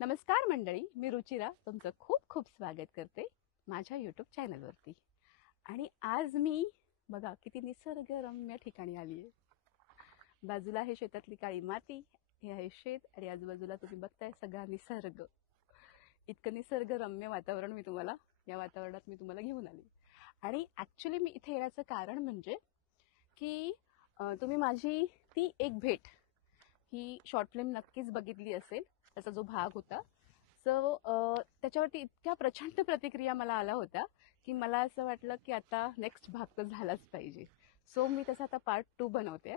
नमस्कार मंडळी, मी रुचिरा तुमचं खूप खूप स्वागत करते माझ्या यूट्यूब चॅनलवरती. आणि आज मी बघा किती निसर्गरम्य ठिकाणी आली आहे. बाजूला आहे शेतातली काळी माती, हे आहे शेत आणि आजूबाजूला तुम्ही बघताय सगळा निसर्ग. इतकं निसर्गरम्य वातावरण या वातावरणात मी तुम्हाला घेऊन आली. आणि ॲक्च्युली मी इथे येण्याचं कारण म्हणजे की तुम्ही माझी ती एक भेट ही शॉर्ट फिल्म नक्कीच बघितली असेल, त्याचा जो भाग होता. सो त्याच्यावरती इतक्या प्रचंड प्रतिक्रिया मला आल्या होत्या की मला असं वाटलं की आता नेक्स्ट भाग तर झालाच पाहिजे. सो मी त्याचा आता पार्ट 2 बनवते.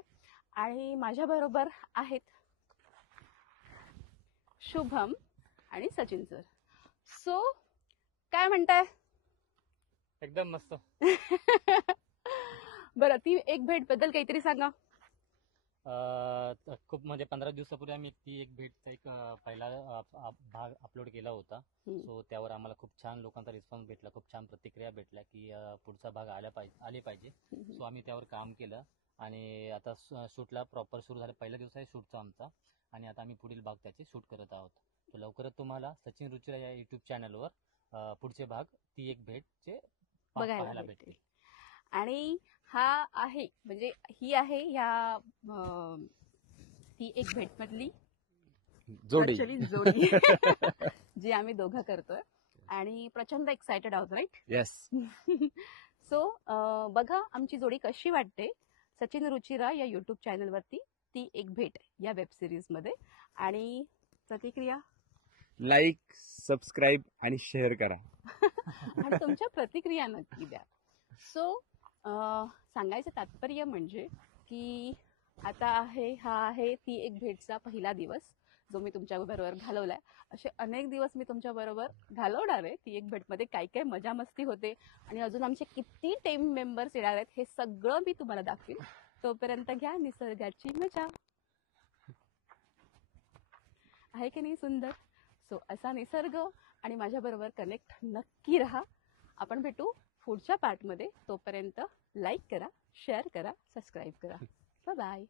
आणि माझ्याबरोबर आहेत शुभम आणि सचिन सर. सो काय म्हणताय? एकदम मस्त. बरं, ती एक भेट बद्दल काहीतरी सांगा. खूप म्हणजे 15 दिवसापूर्वी आम्ही ती एक भेटचा एक पहिला भाग अपलोड केला होता. सो त्यावर आम्हाला खूप छान लोकांचा रिस्पॉन्स भेटला, खूप छान प्रतिक्रिया भेटल्या की पुढचा भाग आले पाहिजे. सो आम्ही त्यावर काम केलं आणि आता शूटला प्रॉपर सुरू झालं. पहिला दिवस आहे शूटचा आमचा आणि आता आम्ही पुढील भाग त्याचे शूट करत आहोत. तर लवकरच तुम्हाला सचिन रुचिरा या युट्यूब चॅनलवर पुढचे भाग ती एक भेटचे पाहायला भेटतील. आणि हा आहे म्हणजे ही आहे ह्या ती एक भेट मधली जोडी जी आम्ही दोघं करतोय आणि प्रचंड एक्सायटेड आहोत, राईट? येस. सो बघा आमची जोडी कशी वाटते सचिन रुचिरा या युट्यूब चॅनलवरती ती एक भेट या वेब सिरीज मध्ये. आणि प्रतिक्रिया लाईक, सबस्क्राईब आणि शेअर करा. आणि तुमच्या प्रतिक्रिया नक्की द्या. सो सांगायचं तात्पर्य म्हणजे की आता हा आहे ती एक भेटचा पहिला दिवस जो मी तुमच्याबरोबर घालवलाय. असे अनेक दिवस मी तुमच्याबरोबर घालवणार आहे. ती एक भेटमध्ये काय काय मजा मस्ती होते आणि अजून आमचे किती टीम मेंबर्स येणार आहेत हे सगळं मी तुम्हाला दाखवीन. तोपर्यंत घ्या निसर्गाची मजा. आहे की नाही सुंदर? सो असा निसर्ग आणि माझ्याबरोबर कनेक्ट नक्की राहा. आपण भेटू पुढच्या पार्टमध्ये. तोपर्यंत लाईक करा, शेअर करा, सबस्क्राईब करा. Bye bye.